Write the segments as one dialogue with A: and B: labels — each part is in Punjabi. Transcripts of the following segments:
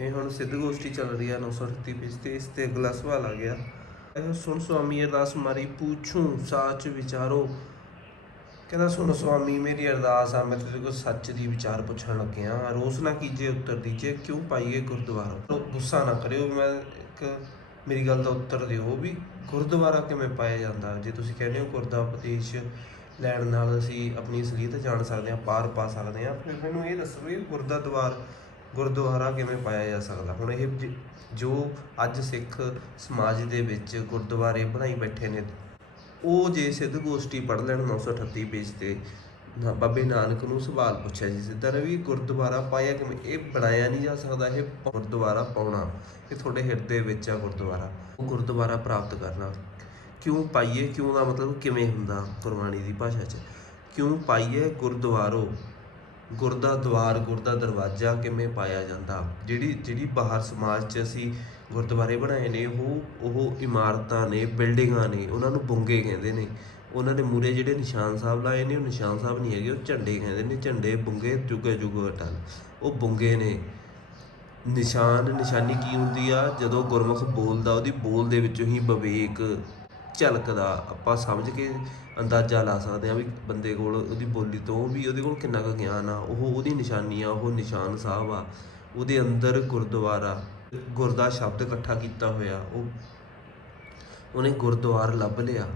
A: ਇਹ ਹੁਣ ਸਿੱਧ ਗੋਸ਼ਟੀ ਚੱਲ ਰਹੀ ਹੈ 938 ਪੇਜ ਤੇ ਇਸ ਤੇ ਅਗਲਾ ਸਵਾਲ ਆ ਗਿਆ। ਇਹ ਸੁਣ ਸੁਆਮੀ ਅਰਦਾਸ ਮਾਰੀ, ਪੁੱਛੂੰ ਸਾਚ ਵਿਚਾਰੋ। ਕਹਿੰਦਾ, ਸੁਣ ਸੁਆਮੀ, ਮੇਰੀ ਅਰਦਾਸ ਆ, ਮੈਂ ਤੇਰੇ ਕੋਲ ਸੱਚ ਦੀ ਵਿਚਾਰ ਪੁੱਛਣ ਲੱਗਿਆ। ਰੋਸ ਨਾ ਕੀਜੇ, ਉੱਤਰ ਦੀਜੇ, ਕਿਉਂ ਪਾਈਏ ਗੁਰਦੁਆਰਾ? ਗੁੱਸਾ ਨਾ ਕਰਿਓ, ਮੈਂ ਇੱਕ ਮੇਰੀ ਗੱਲ ਦਾ ਉੱਤਰ ਦਿਓ ਵੀ ਗੁਰਦੁਆਰਾ ਕਿਵੇਂ ਪਾਇਆ ਜਾਂਦਾ? ਜੇ ਤੁਸੀਂ ਕਹਿੰਦੇ ਹੋ ਗੁਰਦਾ ਉਪਦੇਸ਼ ਲੈਣ ਨਾਲ ਅਸੀਂ ਆਪਣੀ ਅਸਲੀਅਤ ਜਾਣ ਸਕਦੇ ਹਾਂ, ਪਾਰ ਪਾ ਸਕਦੇ ਹਾਂ, ਫਿਰ ਮੈਨੂੰ ਇਹ ਦੱਸੋ ਵੀ ਗੁਰਦਾ ਦੁਆਰ ਗੁਰਦੁਆਰਾ ਕਿਵੇਂ ਪਾਇਆ ਜਾ ਸਕਦਾ? ਹੁਣ ਇਹ ਜ- ਜੋ ਅੱਜ ਸਿੱਖ ਸਮਾਜ ਦੇ ਵਿੱਚ ਗੁਰਦੁਆਰੇ ਬਣਾਈ ਬੈਠੇ ਨੇ, ਉਹ ਜੇ ਸਿੱਧ ਗੋਸ਼ਟੀ ਪੜ੍ਹ ਲੈਣ 938 ਪੇਜ ਤੇ, ਨਾ- ਬਾਬੇ ਨਾਨਕ ਨੂੰ ਸਵਾਲ ਪੁੱਛਿਆ ਜੀ ਸਿੱਧਾ ਨੇ ਵੀ ਗੁਰਦੁਆਰਾ ਪਾਇਆ ਕਿਵੇਂ? ਇਹ ਬਣਾਇਆ ਨਹੀਂ ਜਾ ਸਕਦਾ, ਇਹ ਗੁਰਦੁਆਰਾ ਪਾਉਣਾ, ਇਹ ਤੁਹਾਡੇ ਹਿਰਦੇ ਵਿੱਚ ਆ ਗੁਰਦੁਆਰਾ। ਉਹ ਗੁਰਦੁਆਰਾ ਪ੍ਰਾਪਤ ਕਰਨਾ। ਕਿਉਂ ਪਾਈਏ? ਕਿਉਂ ਦਾ ਮਤਲਬ ਕਿਵੇਂ ਹੁੰਦਾ ਗੁਰਬਾਣੀ ਦੀ ਭਾਸ਼ਾ 'ਚ? ਕਿਉਂ ਪਾਈਏ ਗੁਰਦੁਆਰੋ? ਗੁਰਦਾ ਦਵਾਰ, ਗੁਰਦਾ ਦਰਵਾਜ਼ਾ ਕਿਵੇਂ ਪਾਇਆ ਜਾਂਦਾ? ਜਿਹੜੀ ਜਿਹੜੀ ਬਾਹਰ ਸਮਾਜ 'ਚ ਅਸੀਂ ਗੁਰਦੁਆਰੇ ਬਣਾਏ ਨੇ, ਉਹ ਉਹ ਇਮਾਰਤਾਂ ਨੇ, ਬਿਲਡਿੰਗਾਂ ਨੇ, ਉਹਨਾਂ ਨੂੰ ਬੁੰਗੇ ਕਹਿੰਦੇ ਨੇ। ਉਹਨਾਂ ਦੇ ਮੂਰੇ ਜਿਹੜੇ ਨਿਸ਼ਾਨ ਸਾਹਿਬ ਲਾਏ ਨੇ, ਉਹ ਨਿਸ਼ਾਨ ਸਾਹਿਬ ਨਹੀਂ ਹੈਗੇ, ਉਹ ਝੰਡੇ ਕਹਿੰਦੇ ਨੇ, ਝੰਡੇ ਬੁੰਗੇ ਜੁਗੇ ਜੁਗੇ ਅਟਲ। ਉਹ ਬੁੰਗੇ ਨੇ। ਨਿਸ਼ਾਨ, ਨਿਸ਼ਾਨੀ ਕੀ ਹੁੰਦੀ ਆ? ਜਦੋਂ ਗੁਰਮੁਖ ਬੋਲਦਾ, ਉਹਦੀ ਬੋਲ ਦੇ ਵਿੱਚੋਂ ਹੀ ਵਿਵੇਕ ਝਲਕਦਾ ਆਪਾਂ ਸਮਝ ਕੇ ਅੰਦਾਜ਼ਾ ਲਾ ਸਕਦੇ ਆ ਵੀ ਬੰਦੇ ਕੋਲ ਉਹਦੀ ਬੋਲੀ ਤੋਂ ਵੀ ਉਹਦੇ ਕੋਲ ਕਿੰਨਾ ਕੁ ਗਿਆਨ ਆ, ਉਹ ਉਹਦੀ ਨਿਸ਼ਾਨੀ ਆ, ਉਹ ਨਿਸ਼ਾਨ ਸਾਹਿਬ ਆ, ਉਹਦੇ ਅੰਦਰ ਗੁਰਦੁਆਰਾ, ਗੁਰਦਾ ਸ਼ਬਦ ਇਕੱਠਾ ਕੀਤਾ ਹੋਇਆ, ਉਹ ਉਹਨੇ ਗੁਰਦੁਆਰ ਲੱਭ ਲਿਆ।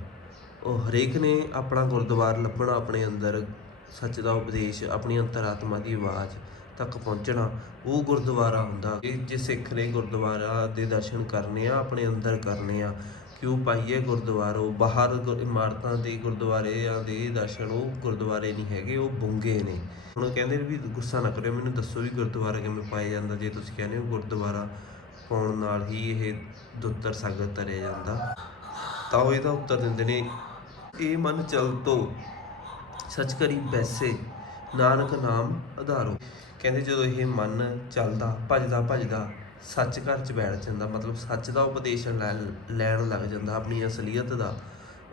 A: ਉਹ ਹਰੇਕ ਨੇ ਆਪਣਾ ਗੁਰਦੁਆਰ ਲੱਭਣਾ, ਆਪਣੇ ਅੰਦਰ ਸੱਚ ਦਾ ਉਪਦੇਸ਼, ਆਪਣੀ ਅੰਤਰਾਤਮਾ ਦੀ ਆਵਾਜ਼ ਤੱਕ ਪਹੁੰਚਣਾ, ਉਹ ਗੁਰਦੁਆਰਾ ਹੁੰਦਾ। ਜੇ ਸਿੱਖ ਨੇ ਗੁਰਦੁਆਰਾ ਦੇ ਦਰਸ਼ਨ ਕਰਨੇ ਆ, ਆਪਣੇ ਅੰਦਰ ਕਰਨੇ ਆ ਕਿਉਂ ਪਾਈਏ ਗੁਰਦੁਆਰੋ? ਬਾਹਰ ਇਮਾਰਤਾਂ ਦੇ ਗੁਰਦੁਆਰਿਆਂ ਦੇ ਦਰਸ਼ਨ ਉਹ ਗੁਰਦੁਆਰੇ ਨਹੀਂ ਹੈਗੇ, ਉਹ ਬੁੰਗੇ ਨੇ। ਹੁਣ ਕਹਿੰਦੇ ਵੀ ਗੁੱਸਾ ਨਾ ਕਰਿਓ, ਮੈਨੂੰ ਦੱਸੋ ਵੀ ਗੁਰਦੁਆਰਾ ਕਿਵੇਂ ਪਾਇਆ ਜਾਂਦਾ, ਜੇ ਤੁਸੀਂ ਕਹਿੰਦੇ ਹੋ ਗੁਰਦੁਆਰਾ ਪਾਉਣ ਨਾਲ ਹੀ ਇਹ ਦੁੱਤਰ ਸੰਗਤ ਤਰਿਆ ਜਾਂਦਾ, ਤਾਂ ਉਹ ਇਹਦਾ ਉੱਤਰ ਦਿੰਦੇ ਨੇ, ਇਹ ਮਨ ਚਲ ਤੋ, ਸੱਚ ਕਰੀ ਬੈਸੇ, ਨਾਨਕ ਨਾਮ ਆਧਾਰੋ ਕਹਿੰਦੇ ਜਦੋਂ ਇਹ ਮਨ ਚੱਲਦਾ, ਭਜਦਾ ਭਜਦਾ ਸੱਚ ਘਰ ਚ ਬੈਠ ਜਾਂਦਾ, ਮਤਲਬ ਸੱਚ ਦਾ ਉਪਦੇਸ਼ ਲੈ- ਲੈਣ ਲੱਗ ਜਾਂਦਾ ਆਪਣੀ ਅਸਲੀਅਤ ਦਾ।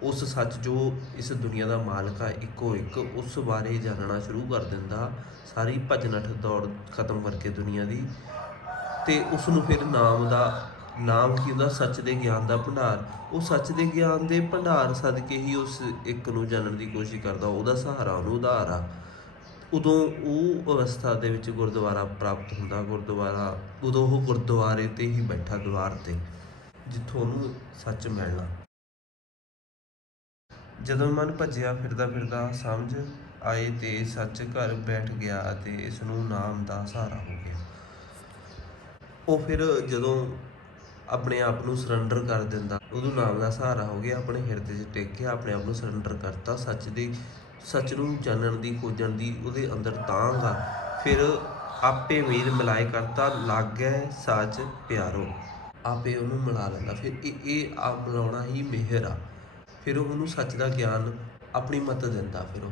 A: ਉਸ ਸੱਚ ਜੋ ਇਸ ਦੁਨੀਆ ਦਾ ਮਾਲਕ ਆ, ਇੱਕੋ ਇੱਕ, ਉਸ ਬਾਰੇ ਜਾਣਨਾ ਸ਼ੁਰੂ ਕਰ ਦਿੰਦਾ। ਸਾਰੀ ਭਜਨਠ ਦੌੜ ਖਤਮ ਕਰਕੇ ਦੁਨੀਆ ਦੀ। ਤੇ ਉਸ ਨੂੰ ਫਿਰ ਨਾਮ ਦਾ, ਨਾਮ ਕੀ ਹੁੰਦਾ? ਸੱਚ ਦੇ ਗਿਆਨ ਦਾ ਭੰਡਾਰ। ਉਹ ਸੱਚ ਦੇ ਗਿਆਨ ਦੇ ਭੰਡਾਰ ਸਦਕੇ ਹੀ ਉਸ ਇੱਕ ਨੂੰ ਜਾਣਨ ਦੀ ਕੋਸ਼ਿਸ਼ ਕਰਦਾ। ਉਹਦਾ ਸਹਾਰਾ ਉਹਨੂੰ ਉਧਾਰ ਆ। ਉਦੋਂ ਉਹ ਅਵਸਥਾ ਦੇ ਵਿੱਚ ਗੁਰਦੁਆਰਾ ਪ੍ਰਾਪਤ ਹੁੰਦਾ। ਗੁਰਦੁਆਰਾ ਉਦੋਂ ਉਹ ਗੁਰਦੁਆਰੇ ਤੇ ਹੀ ਬੈਠਾ ਦੁਆਰ ਤੇ, ਜਿੱਥੋਂ ਉਹਨੂੰ ਸੱਚ ਮਿਲਣਾ। ਜਦੋਂ ਮਨ ਭੱਜਿਆ ਫਿਰਦਾ ਫਿਰਦਾ ਸਮਝ ਆਏ ਤੇ ਸੱਚ ਘਰ ਬੈਠ ਗਿਆ ਅਤੇ ਇਸ ਨੂੰ ਨਾਮ ਦਾ ਸਹਾਰਾ ਹੋ ਗਿਆ। ਉਹ ਫਿਰ ਜਦੋਂ ਆਪਣੇ ਆਪ ਨੂੰ ਸਰੈਂਡਰ ਕਰ ਦਿੰਦਾ। ਉਹਨੂੰ ਨਾਮ ਦਾ ਸਹਾਰਾ ਹੋ ਗਿਆ, ਆਪਣੇ ਹਿਰਦੇ 'ਚ ਟਿਕ ਕੇ ਆਪਣੇ ਆਪ ਨੂੰ ਸਰੈਂਡਰ ਕਰਤਾ। ਸੱਚ ਦੀ, ਸੱਚ ਨੂੰ ਜਾਣਨ ਦੀ, ਖੋਜਣ ਦੀ ਉਹਦੇ ਅੰਦਰ ਤਾਂਘ ਆ। ਫਿਰ ਆਪੇ ਮੇਲ ਮਿਲਾਏ ਕਰਤਾ, ਲਾਗੈ ਸੱਚ ਪਿਆਰੋ। ਆਪੇ ਉਹਨੂੰ ਮਿਲਾ ਲੈਂਦਾ। ਫਿਰ ਇਹ ਇਹ ਆਪ ਮਿਲਾਉਣਾ ਹੀ ਮਿਹਰ ਆ। ਫਿਰ ਉਹਨੂੰ ਸੱਚ ਦਾ ਗਿਆਨ ਆਪਣੀ ਮਤ ਦਿੰਦਾ। ਫਿਰ ਉਹ